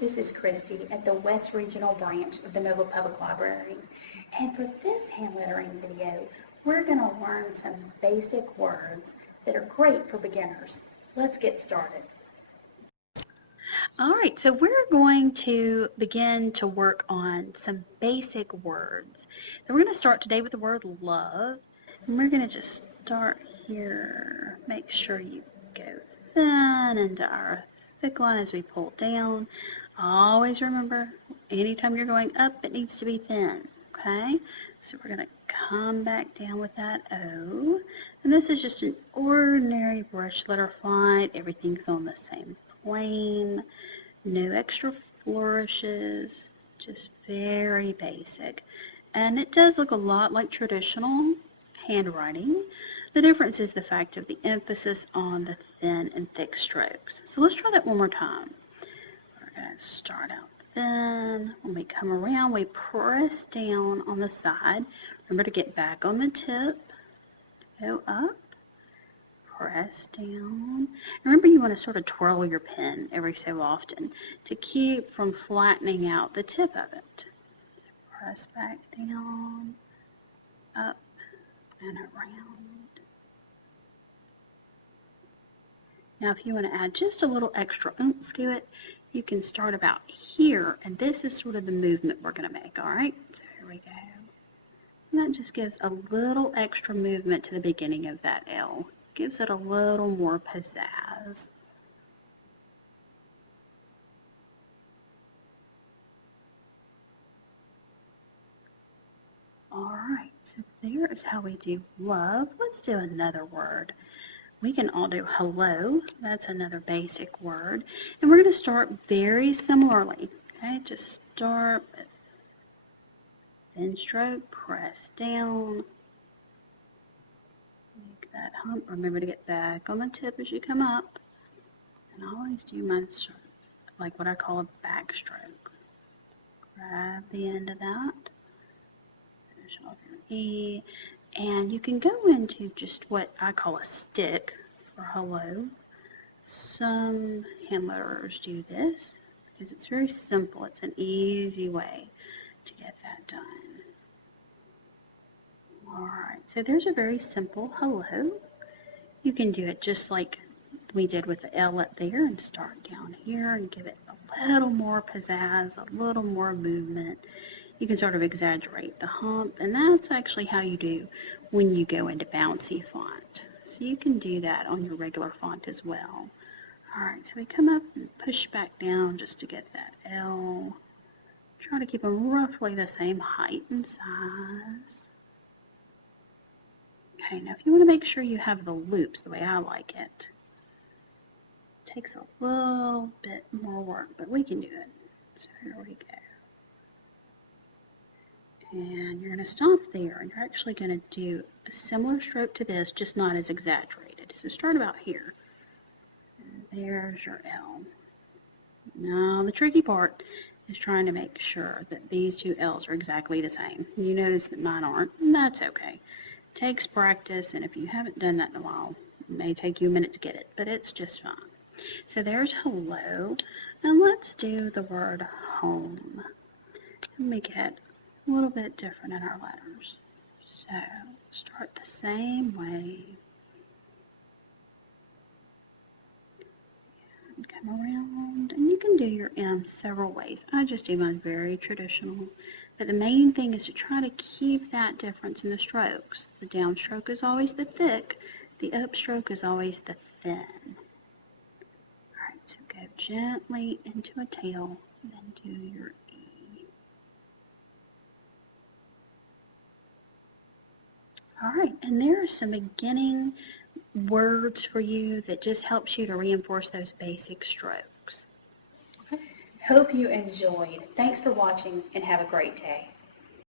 this is Christie at the West Regional Branch of the Mobile Public Library. And for this hand lettering video, we're going to learn some basic words that are great for beginners. Let's get started. All right, so we're going to begin to work on some basic words. So we're going to start today with the word love. And we're going to just start here. Make sure you go thin into our thick line as we pull down. Always remember, anytime you're going up, it needs to be thin, okay? So we're going to come back down with that O. And this is just an ordinary brush letter font. Everything's on the same plane. No extra flourishes, just very basic. And it does look a lot like traditional handwriting. The difference is the fact of the emphasis on the thin and thick strokes. So let's try that one more time. We're going to start out thin. When we come around, we press down on the side. Remember to get back on the tip, go up, press down. Remember, you want to sort of twirl your pen every so often to keep from flattening out the tip of it. So press back down, up, and around. Now if you want to add just a little extra oomph to it, you can start about here, and this is sort of the movement we're going to make, all right? So here we go. And that just gives a little extra movement to the beginning of that L. Gives it a little more pizzazz. Alright, so there is how we do love. Let's do another word. We can all do hello. That's another basic word. And we're going to start very similarly. Okay, just start with thin stroke, press down. Make that hump. Remember to get back on the tip as you come up. And I always do mine like what I call a backstroke. Grab the end of that. Finish off your E. And you can go into just what I call a stick for hello. Some hand letterers do this because it's very simple. It's an easy way to get that done. Alright, so there's a very simple hello. You can do it just like we did with the L up there and start down here and give it a little more pizzazz, a little more movement. You can sort of exaggerate the hump, and that's actually how you do when you go into bouncy font. So you can do that on your regular font as well. Alright, so we come up and push back down just to get that L. Try to keep them roughly the same height and size. Okay, now if you want to make sure you have the loops the way I like it, takes a little bit more work, but we can do it. So here we go. And you're going to stop there, and you're actually going to do a similar stroke to this, just not as exaggerated. So start about here. And there's your L. Now the tricky part is trying to make sure that these two L's are exactly the same. You notice that mine aren't, and that's okay. It takes practice, and if you haven't done that in a while, it may take you a minute to get it, but it's just fine. So there's hello, and let's do the word home. And make it a little bit different in our letters. So start the same way. And come around, and you can do your M several ways. I just do mine very traditional. But the main thing is to try to keep that difference in the strokes. The downstroke is always the thick, the upstroke is always the thin. Alright, so go gently into a tail, and then do your E. Alright, and there are some beginning words for you that just helps you to reinforce those basic strokes. Hope you enjoyed. Thanks for watching and have a great day.